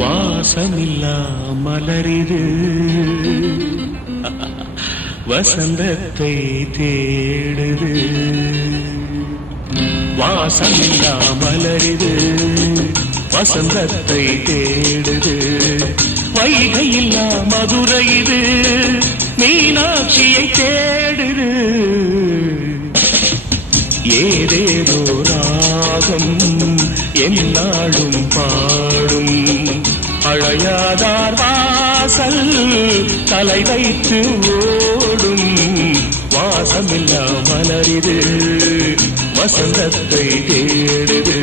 வாசமில்லா மலரிது வசந்தத்தை தேடுது. வாசமில்லா மலரிது வசந்தத்தை தேடுது. வைகையில்லா மதுரை இது மீனாட்சியை தேடுது. ஏதேதோ ராகம் என்னாலும் பாடும். அழையாதார் வாசல் தலை வைத்து ஓடும். வாசமில்லா மலரிது வசந்தத்தை தேடுது.